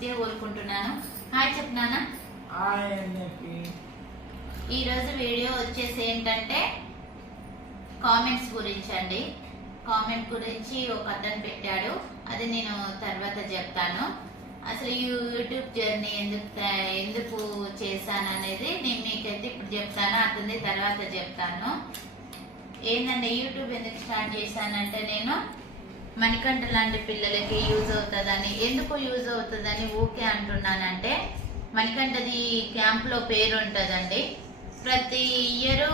మనస్ఫూర్తిగా కోరుకుంటున్నాను. హాయ్ చెప్పినానా ఆయనకి ఈరోజు వీడియో వచ్చేసి ఏంటంటే కామెంట్స్ గురించి అండి. కామెంట్ గురించి ఒక అతను పెట్టాడు. అది నేను తర్వాత చెప్తాను. అసలు ఈ యూట్యూబ్ జర్నీ ఎందుకు ఎందుకు చేశాను అనేది నేను మీకైతే ఇప్పుడు చెప్తాను. అతని తర్వాత చెప్తాను. ఏంటంటే యూట్యూబ్ ఎందుకు స్టార్ట్ చేశానంటే నేను మణికంఠ లాంటి పిల్లలకి యూజ్ అవుతుందని ఎందుకు యూజ్ అవుతుందని ఊకే అంటున్నానంటే మణికంఠది క్యాంప్లో పేరు ఉంటుందండి ప్రతి ఇయరు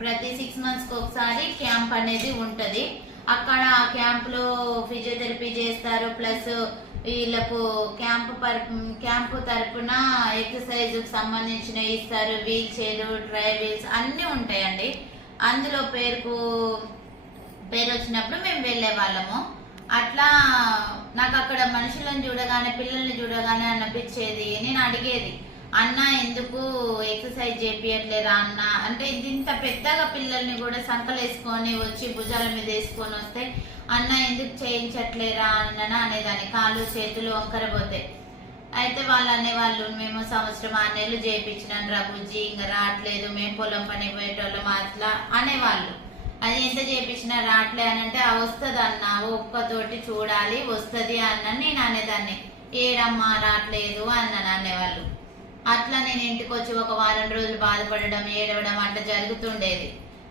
ప్రతి సిక్స్ మంత్స్కి ఒకసారి క్యాంప్ అనేది ఉంటుంది. అక్కడ ఆ క్యాంప్లో ఫిజియోథెరపీ చేస్తారు ప్లస్ వీళ్ళకు క్యాంపు పర్ క్యాంపు తరపున ఎక్సర్సైజ్కి సంబంధించిన ఇస్తారు వీల్ చైర్ డ్రై వీల్స్ అన్నీ ఉంటాయండి. అందులో పేరుకు పేరు వచ్చినప్పుడు మేము వెళ్ళే వాళ్ళము అట్లా నాకు అక్కడ మనుషులను చూడగానే పిల్లల్ని చూడగానే అనిపించేది. నేను అడిగేది అన్న ఎందుకు ఎక్సర్సైజ్ చేపియట్లేరా అన్న? అంటే ఇది ఇంత పెద్దగా పిల్లల్ని కూడా సంకలు వేసుకొని వచ్చి భుజాల మీద వేసుకొని వస్తే అన్న ఎందుకు చేయించట్లేరా అన్న అనేదాన్ని కాళ్ళు చేతులు వంకరపోతే అయితే వాళ్ళు అనేవాళ్ళు మేము సంవత్సరం ఆరు నెలలు చేయించినాం రా బుజ్జి ఇంకా రావట్లేదు. మేము పొలం పని పోయేటోళ్ళం. అట్లా అనేవాళ్ళు. అది ఎంత చేపించినా రాట్లే అని అంటే "ఆ, వస్తుంది అన్న ఒక్కతోటి చూడాలి వస్తుంది అన్న నేను అనేదాన్ని. ఏడమ్మా రావట్లేదు అన్నాను అనేవాళ్ళు. అట్లా నేను ఇంటికి వచ్చి ఒక వారం రోజులు బాధపడడం ఏడవడం అట్లా జరుగుతుండేది.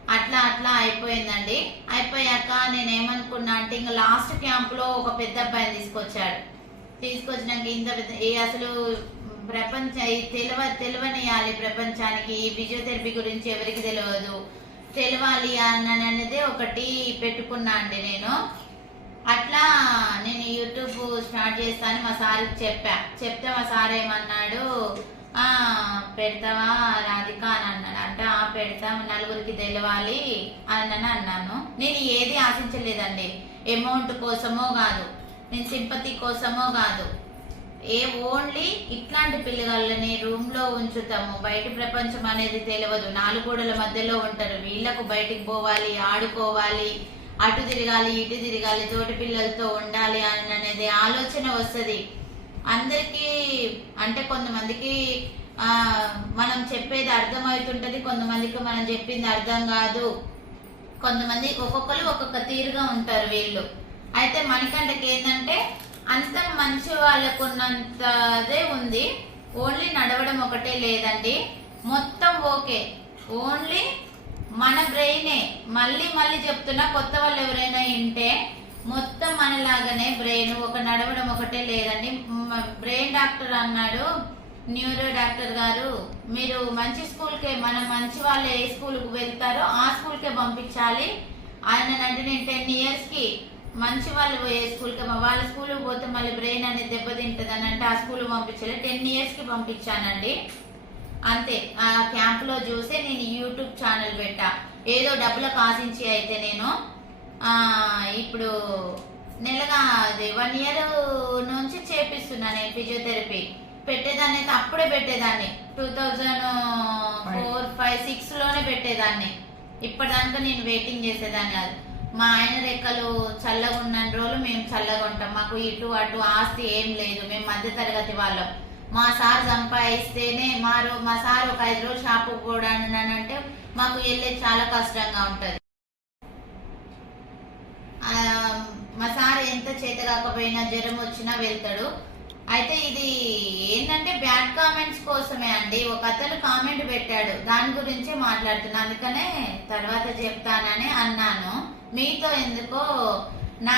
అట్లా అట్లా అయిపోయిందండి. అయిపోయాక నేనేమనుకున్నా అంటే ఇంకా లాస్ట్ క్యాంప్లో ఒక పెద్ద అబ్బాయిని తీసుకొచ్చాడు. తీసుకొచ్చినాక ఇంత పెద్ద ఏ అసలు ప్రపంచ తెలివ తెలివనియాలి ప్రపంచానికి. ఈ ఫిజియోథెరపీ గురించి ఎవరికి తెలియదు తెలవాలి అని అనేది ఒకటి పెట్టుకున్నా అండి నేను. అట్లా నేను యూట్యూబ్ స్టార్ట్ చేస్తాను మా సార్కి చెప్పా. చెప్తే మా సార్ ఏమన్నాడు పెడతావా రాధిక అని అన్నాడు. అంటే ఆ పెడతాం నలుగురికి తెలవాలి అని అని అన్నాను. నేను ఏది ఆశించలేదండి. అమౌంట్ కోసమో కాదు. నేను సింపతి కోసమో కాదు. ఏ ఓన్లీ ఇట్లాంటి పిల్లగాళ్ళని రూమ్లో ఉంచుతాము. బయట ప్రపంచం అనేది తెలియదు నాలుగు గోడల మధ్యలో ఉంటారు. వీళ్ళకు బయటికి పోవాలి ఆడుకోవాలి అటు తిరగాలి ఇటు తిరగాలి తోటి పిల్లలతో ఉండాలి అని అనేది ఆలోచన వస్తుంది. అందరికీ అంటే కొంతమందికి మనం చెప్పేది అర్థమవుతుంటది. కొంతమందికి మనం చెప్పింది అర్థం కాదు. కొంతమంది ఒక్కొక్కరు ఒక్కొక్క తీరుగా ఉంటారు వీళ్ళు. అయితే మణికంఠకి ఏంటంటే అంత మంచి వాళ్ళకు ఉన్నంతదే ఉంది. ఓన్లీ నడవడం ఒకటే లేదండి. మొత్తం ఓకే. ఓన్లీ మన బ్రెయినే. మళ్ళీ మళ్ళీ చెప్తున్నా కొత్త వాళ్ళు ఎవరైనా వింటే మొత్తం మనలాగానే బ్రెయిన్ ఒక నడవడం ఒకటే లేదండి. బ్రెయిన్ డాక్టర్ అన్నాడు న్యూరో డాక్టర్ గారు మీరు మంచి స్కూల్కే మనం మంచి వాళ్ళు ఏ స్కూల్కి వెళ్తారో ఆ స్కూల్కే పంపించాలి. ఆయన అంటే నేను టెన్ ఇయర్స్కి మంచి వాళ్ళు పోయే స్కూల్కి వాళ్ళ స్కూల్కి పోతే మళ్ళీ బ్రెయిన్ అనేది దెబ్బతింటుందని అని అంటే ఆ స్కూల్ పంపించాలి. టెన్ ఇయర్స్కి పంపించానండి. అంతే. ఆ క్యాంప్లో చూసే నేను యూట్యూబ్ ఛానల్ పెట్టా. ఏదో డబ్బులకు ఆశించి అయితే నేను ఇప్పుడు నెలగా అది వన్ ఇయర్ నుంచి చేపిస్తున్నా నేను ఫిజియోథెరపీ పెట్టేదాన్ని అయితే అప్పుడే పెట్టేదాన్ని. టూ థౌజండ్ ఫోర్ ఫైవ్ సిక్స్లోనే పెట్టేదాన్ని. ఇప్పటిదాకా నేను వెయిటింగ్ చేసేదాన్ని కాదు. మా ఆయన రెక్కలు చల్లగా ఉన్న రోజులు మేము చల్లగా ఉంటాం. మాకు ఇటు అటు ఆస్తి ఏం లేదు. మేము మధ్య తరగతి వాళ్ళం. మా సార్ సంపాదిస్తేనే మా మా సార్ ఒక ఐదు రోజులు షాపు పోవడానికి అంటే మాకు వెళ్ళేది చాలా కష్టంగా ఉంటుంది. మా సార్ ఎంత చేత కాకపోయినా జ్వరం వచ్చినా వెళ్తాడు. అయితే ఇది ఏంటంటే బ్యాడ్ కామెంట్స్ కోసమే అండి. ఒక అతను కామెంట్ పెట్టాడు. దాని గురించే మాట్లాడుతున్నా. అందుకనే తర్వాత చెప్తానని అన్నాను. మీతో ఎందుకో నా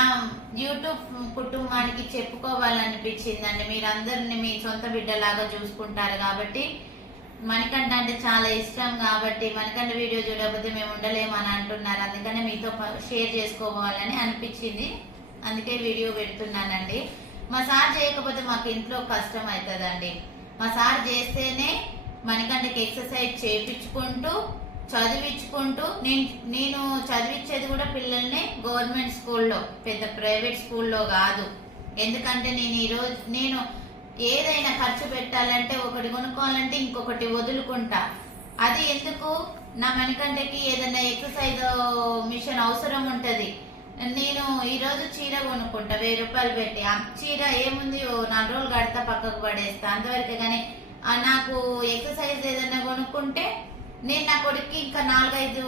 యూట్యూబ్ కుటుంబానికి చెప్పుకోవాలనిపించిందండి. మీరందరిని మీ సొంత బిడ్డలాగా చూసుకుంటారు కాబట్టి మణికంఠ అంటే చాలా ఇష్టం కాబట్టి మణికంఠ వీడియో చూడకపోతే మేము ఉండలేమని అంటున్నారు. అందుకనే మీతో షేర్ చేసుకోవాలని అనిపించింది. అందుకే వీడియో పెడుతున్నానండి. మా సార్ చేయకపోతే మాకు ఇంట్లో కష్టం అవుతుందండి. మా సార్ చేస్తేనే మణికంఠకి ఎక్సర్సైజ్ చేపించుకుంటూ చదివించుకుంటూ నేను నేను చదివించేది కూడా పిల్లల్ని గవర్నమెంట్ స్కూల్లో పెద్ద ప్రైవేట్ స్కూల్లో కాదు. ఎందుకంటే నేను ఈరోజు నేను ఏదైనా ఖర్చు పెట్టాలంటే ఒకటి కొనుక్కోవాలంటే ఇంకొకటి వదులుకుంటా. అది ఎందుకు? నా మణికంఠకి ఏదైనా ఎక్సర్సైజ్ మిషన్ అవసరం ఉంటుంది. నేను ఈరోజు చీర కొనుక్కుంటా వెయ్యి రూపాయలు పెట్టి. ఆ చీర ఏముంది? ఓ నాలుగు రోజులు కడతా పక్కకు పడేస్తా. అంతవరకే కానీ నాకు ఎక్సర్సైజ్ ఏదైనా కొనుక్కుంటే నేను నా కొడుక్కి ఇంకా నాలుగైదు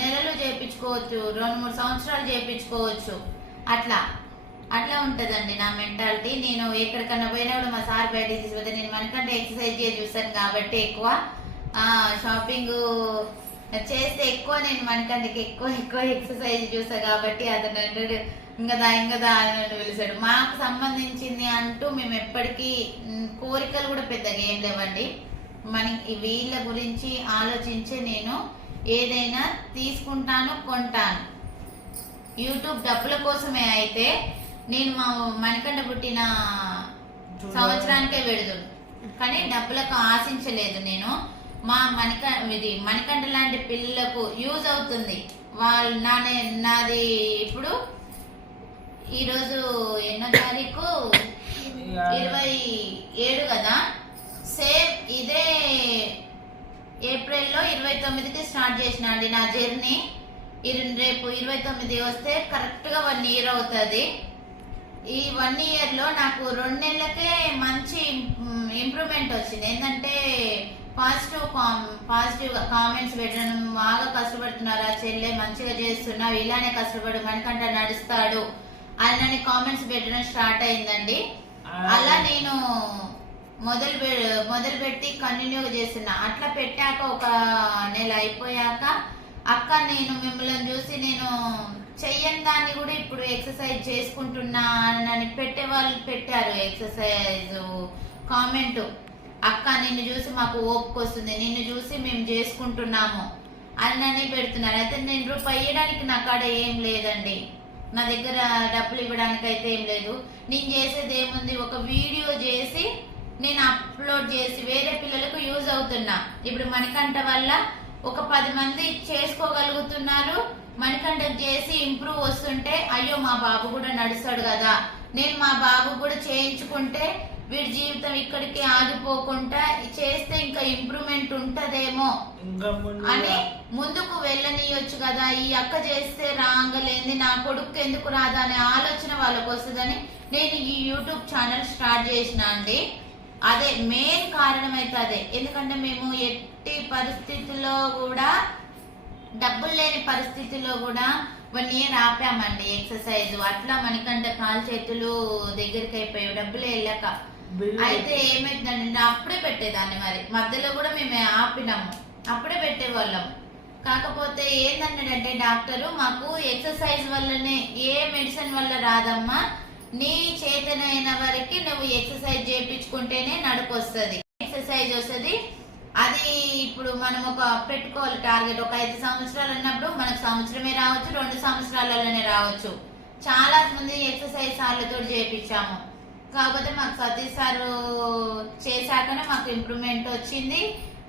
నెలలు చేయించుకోవచ్చు రెండు మూడు సంవత్సరాలు చేయించుకోవచ్చు. అట్లా. అట్లా ఉంటుందండి నా మెంటాలిటీ. నేను ఎక్కడికన్నా పోయినప్పుడు మా సార్ బయటికి తీసుకుపోతే నేను మనకంటే ఎక్సర్సైజ్ చేసి చూస్తాను కాబట్టి ఎక్కువ. షాపింగ్ చేస్తే ఎక్కువ నేను మనకంటే ఎక్కువ ఎక్కువ ఎక్సర్సైజ్ చూసా కాబట్టి అతను అంటాడు ఇంకదా ఇంకదా అని పిలిచాడు. మాకు సంబంధించింది అంటూ మేము ఎప్పటికీ కోరికలు కూడా పెద్దగా ఏం లేవండి. మన వీళ్ళ గురించి ఆలోచించే నేను ఏదైనా తీసుకుంటాను కొంటాను. యూట్యూబ్ డబ్బుల కోసమే అయితే నేను మా మణికంఠ పుట్టిన సంవత్సరానికే పెడదు కానీ డబ్బులకు ఆశించలేదు నేను. మా మణిక ఇది మణికంఠ లాంటి పిల్లలకు యూజ్ అవుతుంది. వాళ్ళు నానే నాది ఇప్పుడు ఈరోజు ఎన్నో తారీఖు? ఇరవై ఏడు కదా? సేమ్ ఇదే ఏప్రిల్లో ఇరవై తొమ్మిదికి స్టార్ట్ చేసిన అండి నా జర్నీ. ఇరు- రేపు ఇరవై తొమ్మిది వస్తే కరెక్ట్గా వన్ ఇయర్ అవుతుంది. ఈ వన్ ఇయర్లో నాకు రెండు నెలలకే మంచి ఇంప్రూవ్మెంట్ వచ్చింది. ఏంటంటే పాజిటివ్ పాజిటివ్గా కామెంట్స్ పెట్టడం బాగా కష్టపడుతున్నారా. చెల్లె మంచిగా చేస్తున్నావు ఇలానే కష్టపడు మనకంట నడుస్తాడు అని కామెంట్స్ పెట్టడం స్టార్ట్ అయిందండి. అలా నేను మొదలు పె- మొదలు పెట్టి కంటిన్యూగా చేస్తున్నా. అట్లా పెట్టాక ఒక నెల అయిపోయాక అక్క నేను మిమ్మల్ని చూసి నేను చెయ్యని దాన్ని కూడా ఇప్పుడు ఎక్సర్సైజ్ చేసుకుంటున్నా అని పెట్టే వాళ్ళు పెట్టారు ఎక్సర్సైజ్ కామెంట్ అక్క నిన్ను చూసి మాకు ఓపిక వస్తుంది. నిన్ను చూసి మేము చేసుకుంటున్నాము అని పెడుతున్నారు. అయితే నేను రూపాయి ఇవ్వడానికి నా కాడ ఏం లేదండి. నా దగ్గర డబ్బులు ఇవ్వడానికి అయితే ఏం లేదు. నేను చేసేది ఏముంది? ఒక వీడియో చేసి నేను అప్లోడ్ చేసి వేరే పిల్లలకు యూజ్ అవుతున్నా. ఇప్పుడు మణికంఠ వల్ల ఒక పది మంది చేసుకోగలుగుతున్నారు. మణికంఠ చేసి ఇంప్రూవ్ వస్తుంటే అయ్యో మా బాబు కూడా నడుస్తాడు కదా. నేను మా బాబు కూడా చేయించుకుంటే వీడి జీవితం ఇక్కడికి ఆగిపోకుండా చేస్తే ఇంకా ఇంప్రూవ్మెంట్ ఉంటదేమో అని ముందుకు వెళ్ళనీయొచ్చు కదా. ఈ అక్క చేస్తే రాంగలేంది నా కొడుకు ఎందుకు రాదా అనే ఆలోచన వాళ్ళకి వస్తుందని నేను ఈ యూట్యూబ్ ఛానల్ స్టార్ట్ చేసిన అండి. అదే మెయిన్ కారణం అయితే అదే. ఎందుకంటే మేము ఎట్టి పరిస్థితుల్లో కూడా డబ్బులు లేని పరిస్థితిలో కూడా వన్ ఇయర్ ఆపామండి ఎక్సర్సైజ్ అట్లా మనకంటే కాలు చేతులు దగ్గరికి అయిపోయాయి డబ్బులు వెళ్ళాక. అయితే ఏమైందండి నేను అప్పుడే పెట్టేదాన్ని మరి. మధ్యలో కూడా మేము ఆపినాము. అప్పుడే పెట్టేవాళ్ళం. కాకపోతే ఏందన్నాడంటే డాక్టరు మాకు ఎక్సర్సైజ్ వల్లనే ఏ మెడిసిన్ వల్ల రాదమ్మా? నీ చేతనైన వరకు నువ్వు ఎక్సర్సైజ్ చేయించుకుంటేనే నడుకొస్తుంది ఎక్సర్సైజ్ వస్తుంది. అది ఇప్పుడు మనం ఒక పెట్టుకోవాలి టార్గెట్ ఒక ఐదు సంవత్సరాలు అన్నప్పుడు మనకు సంవత్సరమే రావచ్చు రెండు సంవత్సరాలలోనే రావచ్చు. చాలా మంది ఎక్సర్సైజ్ సార్లతో చేయించాము. కాకపోతే మాకు సతీష్ సార్ చేశాకనే మాకు ఇంప్రూవ్మెంట్ వచ్చింది.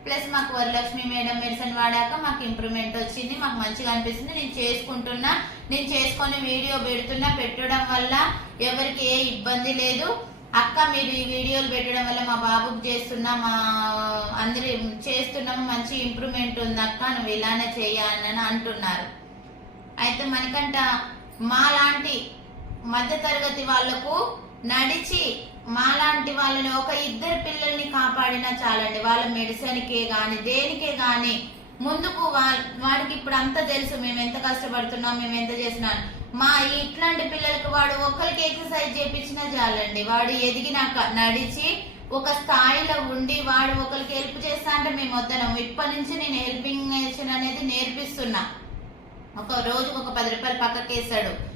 ప్లస్ మాకు వరలక్ష్మి మేడం మెడిసిన్ వాడాక మాకు ఇంప్రూవ్మెంట్ వచ్చింది మాకు మంచిగా అనిపిస్తుంది. నేను చేసుకుంటున్నా నేను చేసుకొని వీడియో పెడుతున్నా పెట్టడం వల్ల ఎవరికి ఏ ఇబ్బంది లేదు. అక్క మీరు ఈ వీడియోలు పెట్టడం వల్ల మా బాబుకి చేస్తున్నా మా అందరి చేస్తున్నాము మంచి ఇంప్రూవ్మెంట్ ఉంది అక్క నువ్వు ఇలానే చేయాలని అంటున్నారు. అయితే మనకంట మాలాంటి మధ్య తరగతి వాళ్ళకు నడిచి మాలాంటి వాళ్ళని ఒక ఇద్దరు పిల్లల్ని కాపాడినా చాలండి. వాళ్ళ మెడిసిన్కే కానీ దేనికే కానీ ముందుకు వా- వాడికి ఇప్పుడు అంతా తెలుసు మేము ఎంత కష్టపడుతున్నాం మేము ఎంత చేసినాం. మా ఇట్లాంటి పిల్లలకు వాడు ఒకరికి ఎక్సర్సైజ్ చేపించినా చాలండి. వాడు ఎదిగినాక నడిచి ఒక స్థాయిలో ఉండి వాడు ఒకరికి హెల్ప్ చేస్తా అంటే మేము వద్దనం. ఇప్పటి నుంచి నేను హెల్పింగ్ నేషన్ అనేది నేర్పిస్తున్నా. ఒక రోజుకు ఒక పది రూపాయలు పక్కకేస్తాడు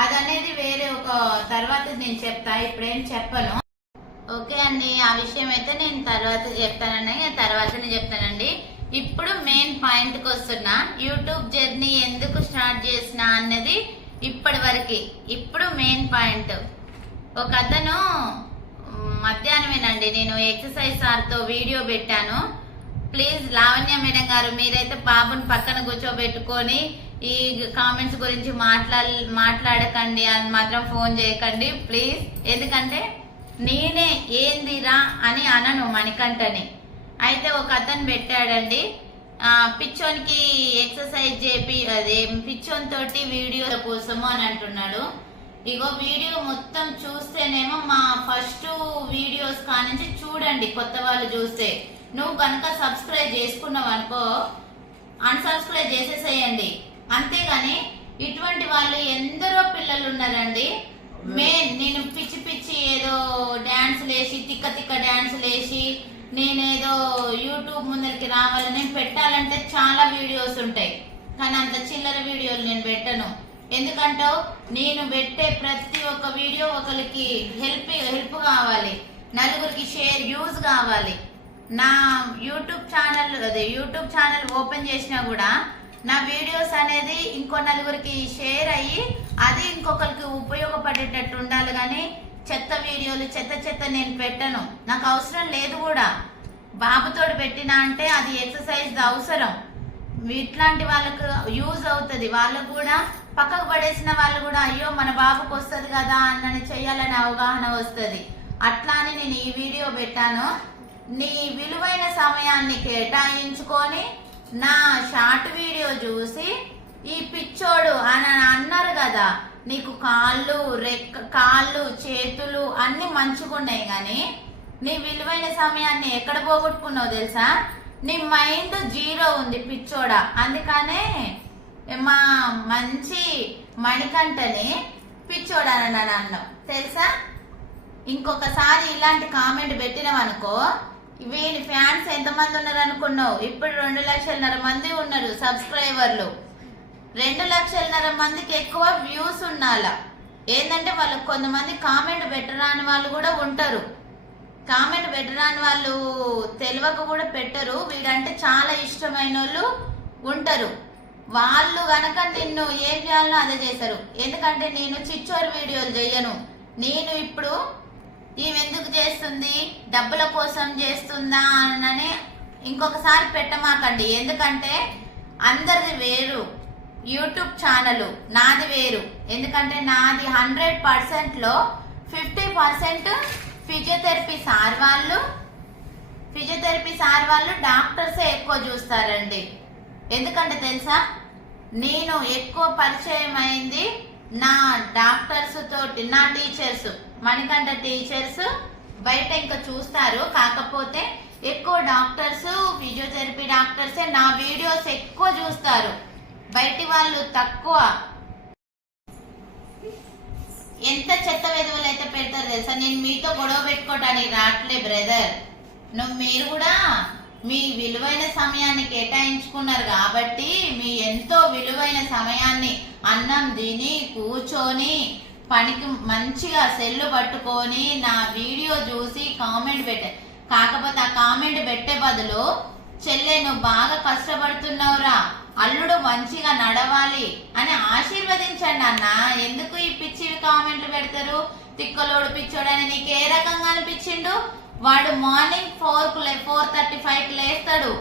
అది అనేది వేరే ఒక తర్వాత నేను చెప్తా ఇప్పుడేం చెప్పను. ఓకే అండి ఆ విషయం అయితే నేను తర్వాత చెప్తానండి తర్వాత నేను చెప్తానండి. ఇప్పుడు మెయిన్ పాయింట్కి వస్తున్నా యూట్యూబ్ జర్నీ ఎందుకు స్టార్ట్ చేసిన అన్నది ఇప్పటి వరకు. ఇప్పుడు మెయిన్ పాయింట్ ఒక అతను మధ్యాహ్నమేనండి నేను ఎక్సర్సైజ్ సార్తో వీడియో పెట్టాను. ప్లీజ్ లావణ్య మేడం గారు మీరైతే బాబుని పక్కన కూర్చోబెట్టుకొని ఈ కామెంట్స్ గురించి మాట్లా మాట్లాడకండి అని మాత్రం ఫోన్ చేయకండి ప్లీజ్ ఎందుకంటే నేనే ఏందిరా అని అనను మణికంఠని. అయితే ఒక అతను పెట్టాడండి పిచ్చోనికి ఎక్సర్సైజ్ చేపి అదే పిచ్చోన్ తోటి వీడియోల కోసము అని అంటున్నాడు. ఇగో వీడియో మొత్తం చూస్తేనేమో మా ఫస్ట్ వీడియోస్ కానించి చూడండి కొత్త వాళ్ళు చూస్తే. నువ్వు కనుక సబ్స్క్రైబ్ చేసుకున్నావు అనుకో అన్సబ్స్క్రైబ్ చేసేసేయండి. అంతేగాని ఇటువంటి వాళ్ళు ఎందరో పిల్లలు ఉన్నారండి మే నేను పిచ్చి పిచ్చి ఏదో డాన్స్ లేసి తిక్క తిక్క డాన్స్ లేసి నేనేదో యూట్యూబ్ ముందరికి రావాలని పెట్టాలంటే చాలా వీడియోస్ ఉంటాయి. కానీ అంత చిల్లర వీడియోలు నేను పెట్టను. ఎందుకంటే నేను పెట్టే ప్రతి ఒక్క వీడియో ఒకరికి హెల్ప్ హెల్ప్ కావాలి. నలుగురికి షేర్ యూజ్ కావాలి. నా యూట్యూబ్ ఛానల్ అదే యూట్యూబ్ ఛానల్ ఓపెన్ చేసినా కూడా నా వీడియోస్ అనేది ఇంకో నలుగురికి షేర్ అయ్యి అది ఇంకొకరికి ఉపయోగపడేటట్టు ఉండాలి కానీ చెత్త వీడియోలు చెత్త చెత్త నేను పెట్టను. నాకు అవసరం లేదు కూడా. బాబుతోడు పెట్టినా అంటే అది ఎక్సర్సైజ్ అవసరం. ఇట్లాంటి వాళ్ళకు యూజ్ అవుతుంది. వాళ్ళకు కూడా పక్కకు పడేసిన వాళ్ళు కూడా అయ్యో మన బాబుకు వస్తుంది కదా అన్నని చేయాలనే అవగాహన వస్తుంది. అట్లా అని నేను ఈ వీడియో పెట్టాను. నీ విలువైన సమయాన్ని కేటాయించుకొని నా షార్ట్ వీడియో చూసి ఈ పిచ్చోడు అని అన్నారు కదా. నీకు కాళ్ళు రెక్క కాళ్ళు చేతులు అన్ని మంచిగా ఉన్నాయి కానీ నీ విలువైన సమయాన్ని ఎక్కడ పోగొట్టుకున్నావు తెలుసా? నీ మైండ్ జీరో ఉంది పిచ్చోడ. అందుకనే మా మంచి మణికంఠని పిచ్చోడ అని అన్నావు. తెలుసా? ఇంకొకసారి ఇలాంటి కామెంట్ పెట్టినావనుకో వీని ఫ్యాన్స్ ఎంతమంది ఉన్నారు అనుకున్నావు? ఇప్పుడు రెండు లక్షలన్నర మంది ఉన్నారు సబ్స్క్రైబర్లు. రెండు లక్షలన్నర మందికి ఎక్కువ వ్యూస్ ఉండాలా ఏంటంటే వాళ్ళకి కొంతమంది కామెంట్ పెట్టరాని వాళ్ళు కూడా ఉంటారు. కామెంట్ పెట్టరాని వాళ్ళు తెలియక కూడా పెట్టరు. వీడంటే చాలా ఇష్టమైన వాళ్ళు ఉంటారు. వాళ్ళు కనుక నిన్ను ఏం చేయాలో అదే చేశారు ఎందుకంటే నేను చిచ్చోరు వీడియోలు చేయను. నేను ఇప్పుడు ఈమె చేస్తుంది? డబ్బుల కోసం చేస్తుందా అని ఇంకొకసారి పెట్టమాకండి. ఎందుకంటే అందరిది వేరు. యూట్యూబ్ ఛానల్ నాది వేరు. ఎందుకంటే నాది హండ్రెడ్ పర్సెంట్లో ఫిఫ్టీ పర్సెంట్ ఫిజియోథెరపీ సార్ వాళ్ళు ఫిజియోథెరపీ సార్ వాళ్ళు డాక్టర్సే ఎక్కువ చూస్తారండి. ఎందుకంటే తెలుసా? నేను ఎక్కువ పరిచయం అయింది నా డాక్టర్స్ తోటి నా టీచర్స్. మణికంఠ టీచర్స్ బయట ఇంకా చూస్తారు. కాకపోతే ఎక్కువ డాక్టర్స్ ఫిజియోథెరపీ డాక్టర్సే నా వీడియోస్ ఎక్కువ చూస్తారు. బయటి వాళ్ళు తక్కువ. ఎంత చెత్త వెధవలు అయితే పెడతారు తెలుసా? నేను మీతో గొడవ పెట్టుకోవటానికి రావట్లే బ్రదర్ నువ్వు మీరు కూడా మీ విలువైన సమయాన్ని కేటాయించుకున్నారు కాబట్టి మీ ఎంతో విలువైన సమయాన్ని అన్నం తిని కూర్చొని పనికి మంచిగా సెల్లు పట్టుకొని నా వీడియో చూసి కామెంట్ పెట్టే కాకపోతే ఆ కామెంట్ పెట్టే బదులు చెల్లె నువ్వు బాగా కష్టపడుతున్నావురా అల్లుడు మంచిగా నడవాలి అని ఆశీర్వదించండి అన్న. ఎందుకు ఈ పిచ్చి కామెంట్లు పెడతారు? తిక్కలోడు పిచ్చోడు అని నీకు ఏ రకంగా అనిపించిండు? వాడు మార్నింగ్ ఫోర్కు ఫోర్ థర్టీ ఫైవ్కి లేస్తాడు.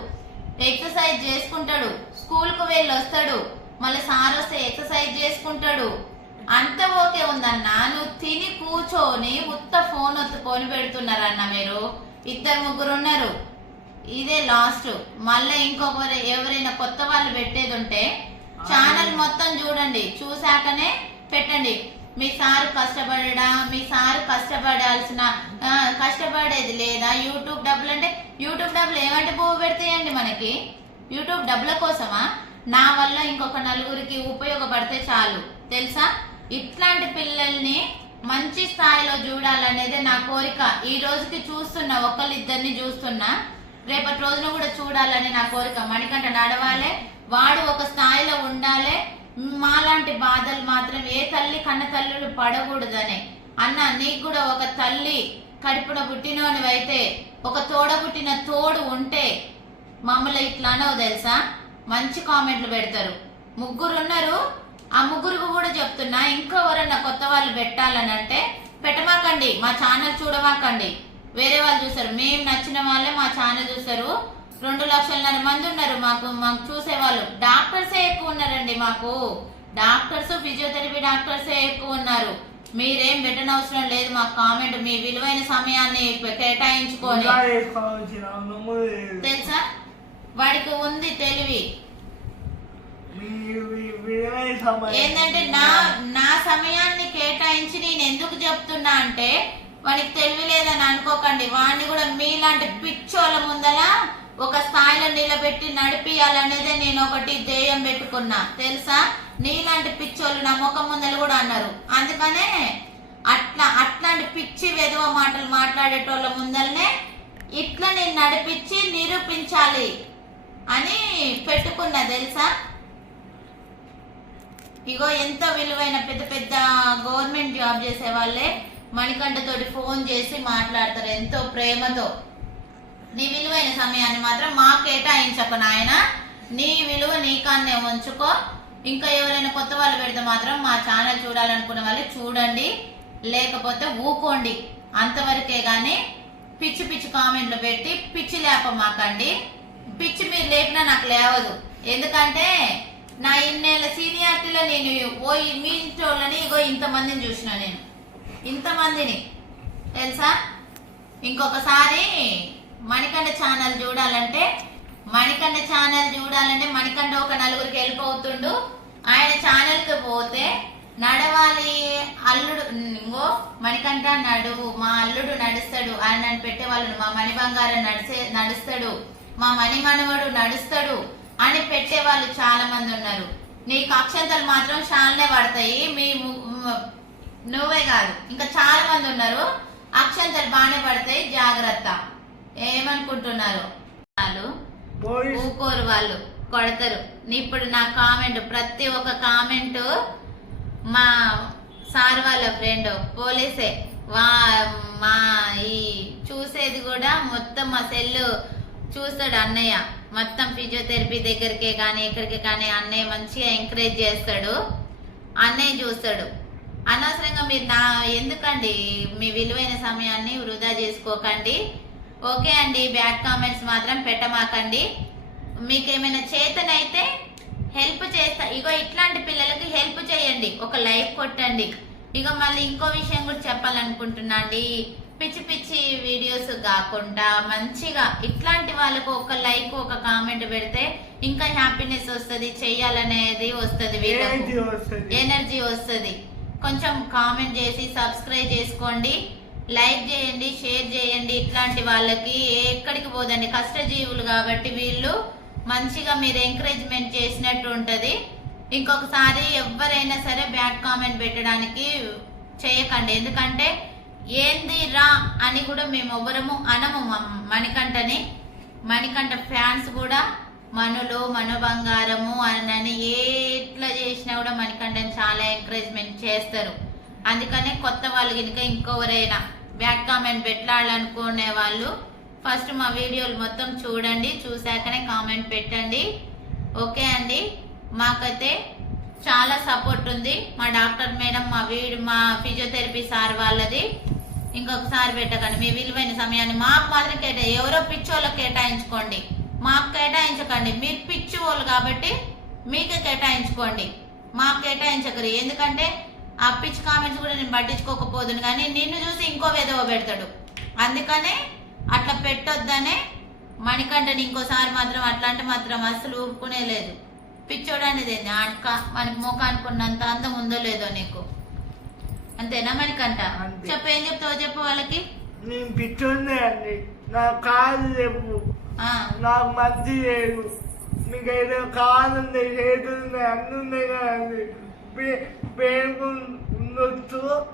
ఎక్సర్సైజ్ చేసుకుంటాడు. స్కూల్కు వెళ్ళి వస్తాడు మళ్ళీ సార్ వస్తే ఎక్సర్సైజ్ చేసుకుంటాడు. అంత ఓకే ఉందన్న నువ్వు తిని కూర్చొని ఉత్త ఫోన్ ఒత్తుకొని పెడుతున్నారన్న మీరు. ఇద్దరు ముగ్గురు ఉన్నారు. ఇదే లాస్ట్ మళ్ళీ ఇంకొకరు ఎవరైనా కొత్త వాళ్ళు పెట్టేది ఉంటే ఛానల్ మొత్తం చూడండి. చూశాకనే పెట్టండి. మీ సారు కష్టపడడా? మీ సారు కష్టపడాల్సిన కష్టపడేది లేదా? యూట్యూబ్ డబ్బులు అంటే యూట్యూబ్ డబ్బులు ఏమంటే పువ్వు పెడతాయండి మనకి? యూట్యూబ్ డబ్బుల కోసమా? నా వల్ల ఇంకొక నలుగురికి ఉపయోగపడితే చాలు. తెలుసా? ఇట్లాంటి పిల్లల్ని మంచి స్థాయిలో చూడాలనేదే నా కోరిక. ఈ రోజుకి చూస్తున్నా ఒకళ్ళిద్దరిని చూస్తున్నా రేపటి రోజున కూడా చూడాలని నా కోరిక. మణికంట నడవాలి వాడు ఒక స్థాయిలో ఉండాలి మాలాంటి బాధలు మాత్రం ఏ తల్లి కన్న తల్లులు పడకూడదనే అన్న నీకు కూడా ఒక తల్లి కడుపున పుట్టినోనివైతే ఒక తోడ పుట్టిన తోడు ఉంటే మమ్మల్ని ఇట్లానో తెలుసా? మంచి కామెంట్లు పెడతారు. ముగ్గురు ఉన్నారు ఆ ముగ్గురికి కూడా చెప్తున్నా ఇంకా ఎవరన్నా కొత్త వాళ్ళు పెట్టాలని అంటే పెట్టమాకండి మా ఛానల్ చూడమాకండి. వేరే వాళ్ళు చూస్తారు మేము నచ్చిన వాళ్ళే మా ఛానల్ చూస్తారు. రెండు లక్షలన్నర మంది ఉన్నారు మాకు మాకు చూసే వాళ్ళు. డాక్టర్సే ఎక్కువ ఉన్నారండి మాకు. డాక్టర్స్ ఫిజియోథెరపీ డాక్టర్సే ఎక్కువ ఉన్నారు. మీరేం పెట్టనవసరం లేదు మాకు కామెంట్ మీ విలువైన సమయాన్ని నువ్వు తెలుసా? వాడికి ఉంది తెలివి మీ మీ- విలువైన సమయం ఏంటంటే నా నా సమయాన్ని కేటాయించి నేను ఎందుకు చెప్తున్నా అంటే వానికి తెలివి లేదని అనుకోకండి. వాడిని కూడా మీలాంటి పిచ్చోళ్ళ ముందల ఒక స్థాయిలో నిలబెట్టి నడిపియాలనేదే నేను ఒకటి ధ్యేయం పెట్టుకున్నా. తెలుసా? నీలాంటి పిచ్చోళ్ళు నా ముఖం ముందల కూడా అన్నారు. అందుకనే అట్లా అట్లాంటి పిచ్చి వెధవ మాటలు మాట్లాడేటోళ్ళ ముందలనే ఇట్లా నేను నడిపించి నిరూపించాలి అని పెట్టుకున్నా. తెలుసా? ఇగో ఎంతో విలువైన పెద్ద పెద్ద గవర్నమెంట్ జాబ్ చేసే వాళ్ళే మణికంఠతోటి ఫోన్ చేసి మాట్లాడతారు ఎంతో ప్రేమతో. నీ విలువైన సమయాన్ని మాత్రం మా కేటాయించకు నాయన. నీ విలువ నీకాన్నే ఉంచుకో. ఇంకా ఎవరైనా కొత్త వాళ్ళు పెడితే మాత్రం మా ఛానల్ చూడాలనుకునే వాళ్ళు చూడండి. లేకపోతే ఊకోండి. అంతవరకే కానీ పిచ్చి పిచ్చి కామెంట్లు పెట్టి పిచ్చి లేపమాకండి. పిచ్చి మీరు లేపినా నాకు లేవదు. ఎందుకంటే నా ఇన్నేళ్ళ సీనియారిటీలో నేను ఓ మీ ఇంట్లోని ఇగో ఇంతమందిని చూసిన నేను. ఇంతమందిని. తెలుసా? ఇంకొకసారి మణికండ ఛానల్ చూడాలంటే మణికండ ఛానల్ చూడాలంటే మణికండ ఒక నలుగురికి వెళ్ళిపోతుండు ఆయన ఛానల్కి పోతే నడవాలి అల్లుడు ఇంగో మణికంఠ నడువు మా అల్లుడు నడుస్తాడు. ఆయన నన్ను పెట్టేవాళ్ళను మా మణి బంగారం నడిచే నడుస్తాడు. మా మణి మనవడు నడుస్తాడు. అని పెట్టే వాళ్ళు చాలా మంది ఉన్నారు. నీకు అక్షంతలు మాత్రం చాలానే పడతాయి. మీ నువ్వే కాదు. ఇంకా చాలా మంది ఉన్నారు. అక్షంతలు బాగానే పడతాయి. జాగ్రత్త. ఏమనుకుంటున్నారు? వాళ్ళు ఊకోరు వాళ్ళు. కొడతారు. ఇప్పుడు నా కామెంట్ ప్రతి ఒక్క కామెంట్ మా సార్ వాళ్ళ ఫ్రెండ్. పోలీసే. వా మా ఈ చూసేది కూడా మొత్తం మా సెల్ చూస్తాడు అన్నయ్య. మొత్తం ఫిజియోథెరపీ దగ్గరికే కానీ ఎక్కడికి కానీ అన్నయ్య మంచిగా ఎంకరేజ్ చేస్తాడు. అన్నయ్య చూస్తాడు. అనవసరంగా మీరు నా ఎందుకండి మీ విలువైన సమయాన్ని వృధా చేసుకోకండి. ఓకే అండి బ్యాడ్ కామెంట్స్ మాత్రం పెట్టమాకండి. మీకు ఏమైనా చేతనైతే హెల్ప్ చేస్తా. ఇగో ఇట్లాంటి పిల్లలకి హెల్ప్ చేయండి. ఒక లైఫ్ కొట్టండి. ఇక మళ్ళీ ఇంకో విషయం కూడా చెప్పాలనుకుంటున్నా అండి. పిచ్చి పిచ్చి వీడియోస్ కాకుండా మంచిగా ఇట్లాంటి వాళ్ళకు ఒక లైక్ ఒక కామెంట్ పెడితే ఇంకా హ్యాపీనెస్ వస్తుంది చెయ్యాలనేది వస్తుంది ఎనర్జీ వస్తుంది. కొంచెం కామెంట్ చేసి సబ్స్క్రైబ్ చేసుకోండి. లైక్ చేయండి షేర్ చేయండి. ఇట్లాంటి వాళ్ళకి ఎక్కడికి పోదండి. కష్టజీవులు కాబట్టి వీళ్ళు మంచిగా మీరు ఎంకరేజ్మెంట్ చేసినట్టు ఉంటది. ఇంకొకసారి ఎవరైనా సరే బ్యాడ్ కామెంట్ పెట్టడానికి చేయకండి. ఎందుకంటే ఏంది రా అని కూడా మేము ఎవ్వరము అనము మ- మణికంఠని. మణికంఠ ఫ్యాన్స్ కూడా మనులు మన బంగారము అని ఎట్లా చేసినా కూడా మణికంఠని చాలా ఎంకరేజ్మెంట్ చేస్తారు. అందుకనే కొత్త వాళ్ళు కనుక ఇంకొవరైనా బ్యాక్ కామెంట్ పెట్టాలనుకునే వాళ్ళు ఫస్ట్ మా వీడియోలు మొత్తం చూడండి చూశాకనే కామెంట్ పెట్టండి. ఓకే అండి? మాకైతే చాలా సపోర్ట్ ఉంది మా డాక్టర్ మేడం మా వీడు మా ఫిజియోథెరపీ సార్ వాళ్ళది. ఇంకొకసారి పెట్టకండి. మీ విలువైన సమయాన్ని మాకు మాత్రం కేటా ఎవరో పిచ్చోళ్ళకి కేటాయించుకోండి. మాకు కేటాయించకండి. మీరు పిచ్చి వాళ్ళు కాబట్టి మీకే కేటాయించుకోండి. మాకు కేటాయించకరు. ఎందుకంటే ఆ పిచ్చి కామెంట్స్ కూడా నేను పట్టించుకోకపోదును కానీ నిన్ను చూసి ఇంకో వేదవ పెడతాడు. అందుకనే అట్లా పెట్టొద్దనే మణికంఠని ఇంకోసారి మాత్రం అట్లాంటి మాత్రం అస్సలు ఊరుకునే లేదు. పిచ్చోడు అనేది ఏంది? ఆడక మనకి మోకానుకున్నంత అందం ఉందో లేదో నీకు? అంతేనా మణికంఠ అంతే. చెప్పు ఏం చెప్తావో చెప్పు వాళ్ళకి. నేను పిచ్చుందే అండి. నా కాలు లేవు. ఆ. నాకు మంచి లేదు. మీకు ఏదో కాలు ఉంది చేతులు ఉన్నాయి అన్నీ ఉన్నాయి కదండి పేరు ఉండొచ్చు.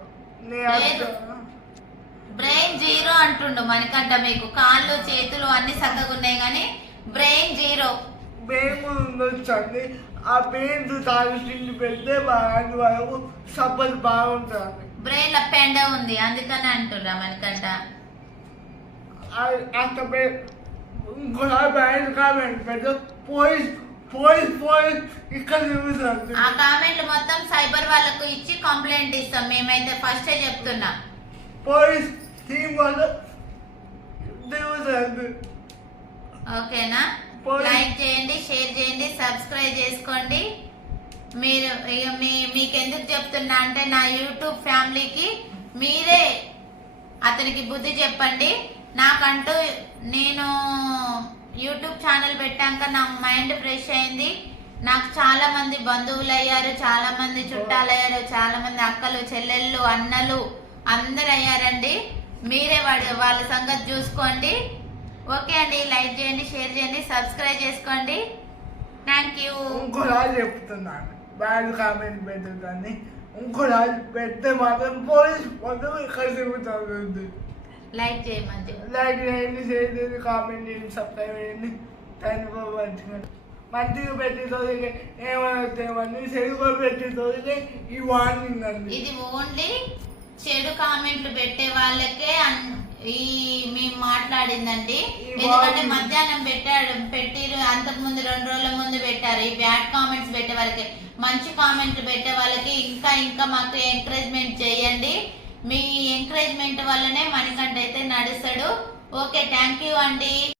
నేను లేదు. అంత- బ్రెయిన్ జీరో అంటుండు మణికంఠ మీకు. కాళ్ళు చేతులు అన్ని చక్కగా ఉన్నాయి కానీ బ్రెయిన్ జీరో. పేరు ఉండొచ్చు అండి. ఆ పేరు తాగిస్తుంది పెడితే బాగా వరకు సపోర్ట్ బాగుంటుంది బ్రెయిన్ పెండ ఉంది అందుకని అంటుర్రా మణికంఠ. అంత ఇంకోసారి బయట కామెంట్ పెడితే పోలీస్ పోలీస్ పోలీస్ ఇక్కడ చూస్తుంది ఆ కామెంట్లు మొత్తం సైబర్ వాళ్ళకు ఇచ్చి కంప్లైంట్ ఇస్తాం మేమైతే ఫస్టే చెప్తున్నా. పోలీస్ టీం వాళ్ళు ఓకేనా? లైక్ చేయండి షేర్ చేయండి సబ్స్క్రైబ్ చేసుకోండి. మీరు ఇక మీ మీకు ఎందుకు చెప్తున్నా అంటే నా యూట్యూబ్ ఫ్యామిలీకి మీరే అతనికి బుద్ధి చెప్పండి. నాకంటూ నేను యూట్యూబ్ ఛానల్ పెట్టాక నా మైండ్ ఫ్రెష్ అయింది. నాకు చాలా మంది బంధువులు అయ్యారు చాలా మంది చుట్టాలు అయ్యారు చాలా మంది అక్కలు చెల్లెళ్ళు అన్నలు అందరు అయ్యారండి మీరే వాడి వాళ్ళ సంగతి చూసుకోండి. ఓకే అండి లైక్ చేయండి షేర్ చేయండి సబ్స్క్రైబ్ చేసుకోండి. థ్యాంక్ యూ ఇంకోసారి చెప్తున్నాను. బ్యాడ్ కామెంట్ పెట్టదని ఇంకోసారి పెడితే మాత్రం పోలీస్ పదవి ఇక్కడ తిరుగుతుంది లైక్ చేయమని లైక్ చేయండి షేర్ చేయండి కామెంట్ చేయండి సబ్స్క్రైబ్ చేయండి. Thank for watching. మంచిగా పెట్టి తోలికే ఏమైనా చెడుగా పెట్టి తోలికే ఈ వార్నింగ్ అండి. ఇది ఓన్లీ చెడు కామెంట్లు పెట్టే వాళ్ళకే ఈ మేము మాట్లాడిందండి. ఎందుకంటే మధ్యాహ్నం పెట్టాడు పెట్టిరు అంతకు ముందు రెండు రోజుల ముందు పెట్టారు. ఈ బ్యాడ్ కామెంట్స్ పెట్టే వాళ్ళకి మంచి కామెంట్లు పెట్టే వాళ్ళకి ఇంకా ఇంకా మాకు ఎంకరేజ్మెంట్ చేయండి. మీ ఎంకరేజ్మెంట్ వల్లనే మణికంఠ అయితే నడుస్తాడు. ఓకే థ్యాంక్ యూ అండి.